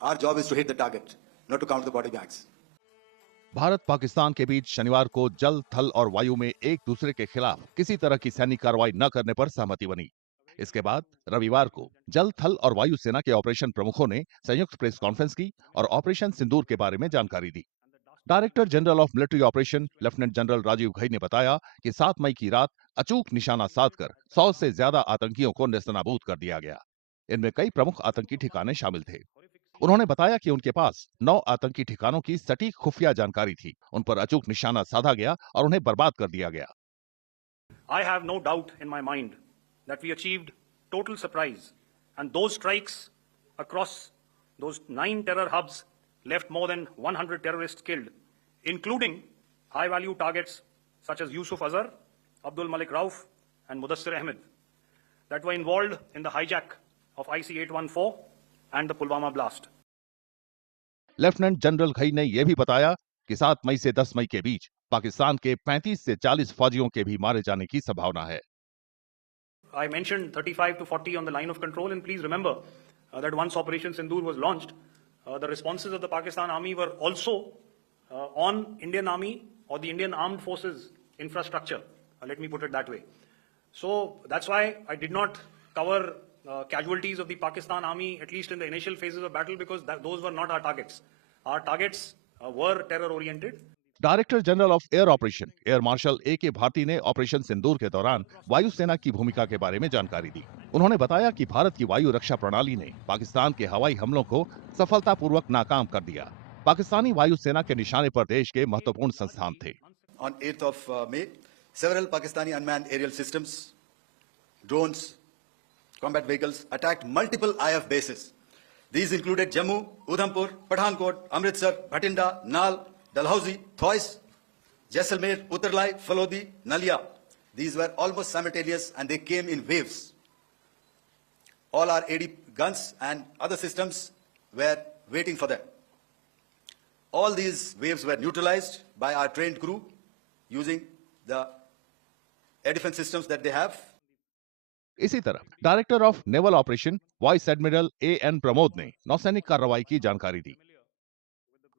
Our job is to hit the target, not to count the body bags. Bharat Pakistan के बीच शनिवार को जल, थल और वायु में एक दूसरे के खिलाफ किसी तरह की सैनिक कार्रवाई न करने पर सहमति बनी। इसके बाद रविवार को जल, थल और वायु सेना के ऑपरेशन प्रमुखों ने संयुक्त प्रेस कॉन्फ्रेंस की और ऑपरेशन सिंदूर के बारे में जानकारी दी। Director general of military operation lieutenant general Rajiv Ghai ने बताया कि 7 मई की रात अचूक निशाना साधकर 100 से ज्यादा आतंकियों को नेस्तनाबूद कर दिया गया। इनमें कई प्रमुख आतंकी ठिकाने शामिल थे। उन्होंने बताया कि उनके पास 9 आतंकी ठिकानों की सटीक खुफिया जानकारी थी। उन पर अचूक निशाना साधा गया और उन्हें बर्बाद कर दिया गया। I have no doubt in my mind that we achieved total surprise, and those strikes across those 9 terror hubs left more than 100 terrorists killed, including high-value targets such as Yusuf Azhar, Abdul Malik Rauf, and Mudassir Ahmed, that were involved in the hijack of IC-814 and the Pulwama blast. Lieutenant general Ghai ने यह भी बताया कि 7 मई से 10 मई के बीच पाकिस्तान के 35 से 40 फौजियों के भी मारे जाने की संभावना है। I mentioned 35 to 40 on the line of control, and please remember that once Operation Sindoor was launched, the responses of the Pakistan Army were also on Indian Army or the Indian Armed Forces infrastructure. Let me put it that way. So that's why I did not cover casualties of the Pakistan Army, at least in the initial phases of battle, because those were not our targets. Our targets were terror-oriented. Director general of air operation air marshal A.K. Bharti ने operation सिंदूर के दौरान वायुसेना की भूमिका के बारे में जानकारी दी। उन्होंने बताया कि भारत की वायु रक्षा प्रणाली ने पाकिस्तान के हवाई हमलों को सफलतापूर्वक नाकाम कर दिया। पाकिस्तानी वायुसेना के निशाने पर देश के महत्वपूर्ण संस्थान थे। On 8th of May, several Pakistani unmanned aerial systems, drones, combat vehicles attacked multiple IF bases. These included Jammu, Udhampur, Pathankot, Amritsar, Bhatinda, Nal, Dalhousie, Thois, Jaisalmer, Uttarlai, Falodi, Nalia. These were almost simultaneous and they came in waves. All our AD guns and other systems were waiting for them. All these waves were neutralized by our trained crew using the air defense systems that they have. इसी तरह director of naval operation vice admiral A.N. Pramod ने नौसैनिक कार्रवाई की जानकारी दी।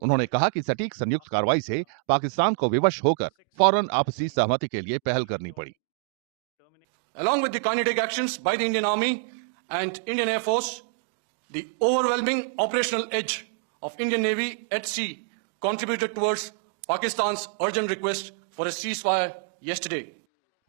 उन्होंने कहा कि सटीक संयुक्त कार्रवाई से पाकिस्तान को विवश होकर फौरन आपसी सहमति के लिए पहल करनी पड़ी। Along with the kinetic actions by the Indian Army and Indian Air Force, the overwhelming operational edge of Indian Navy at sea contributed towards Pakistan's urgent request for a ceasefire yesterday.